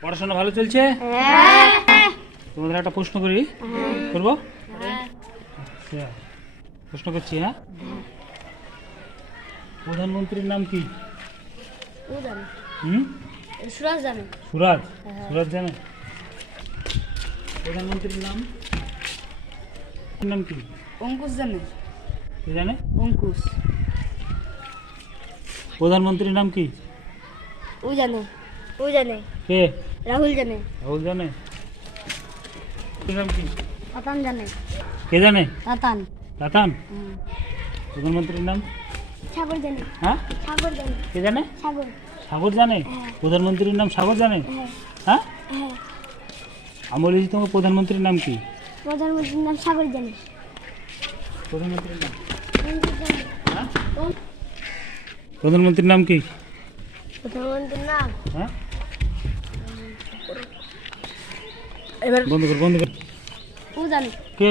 পড়াশোনা ভালো চলছে? তোমাদের একটা প্রশ্ন করি। করব? আচ্ছা প্রশ্ন করছি হ্যাঁ? প্রধানমন্ত্রীর নাম কি? হুম? সুরাজ জানে সুরাজ সুরাজ জানে? প্রধানমন্ত্রীর নাম? নাম কি? অঙ্কুশ জানে। কে জানে? অঙ্কুশ। প্রধানমন্ত্রীর নাম কি? ও জানে। ও জানে। কে? রাহুল জানে। রাহুল জানে? নাম কি? তাতান জানে। কে জানে? তাতান। রাতান প্রধানমন্ত্রীর নাম? সাগর জানে। হ্যাঁ? সাগর জানে। কে জানে? সাগর। সাগর জানে? প্রধানমন্ত্রীর নাম সাগর জানে? হ্যাঁ। হ্যাঁ? হ্যাঁ। আমি বলেছি তোমার প্রধানমন্ত্রীর নাম কি? প্রধানমন্ত্রীর নাম সাগর জানে। প্রধানমন্ত্রীর নাম। হ্যাঁ? প্রধানমন্ত্রীর নাম কি? প্রধানমন্ত্রীর নাম? হ্যাঁ? এবার বন্ধ কর বন্ধ কর। ও জানে। কে?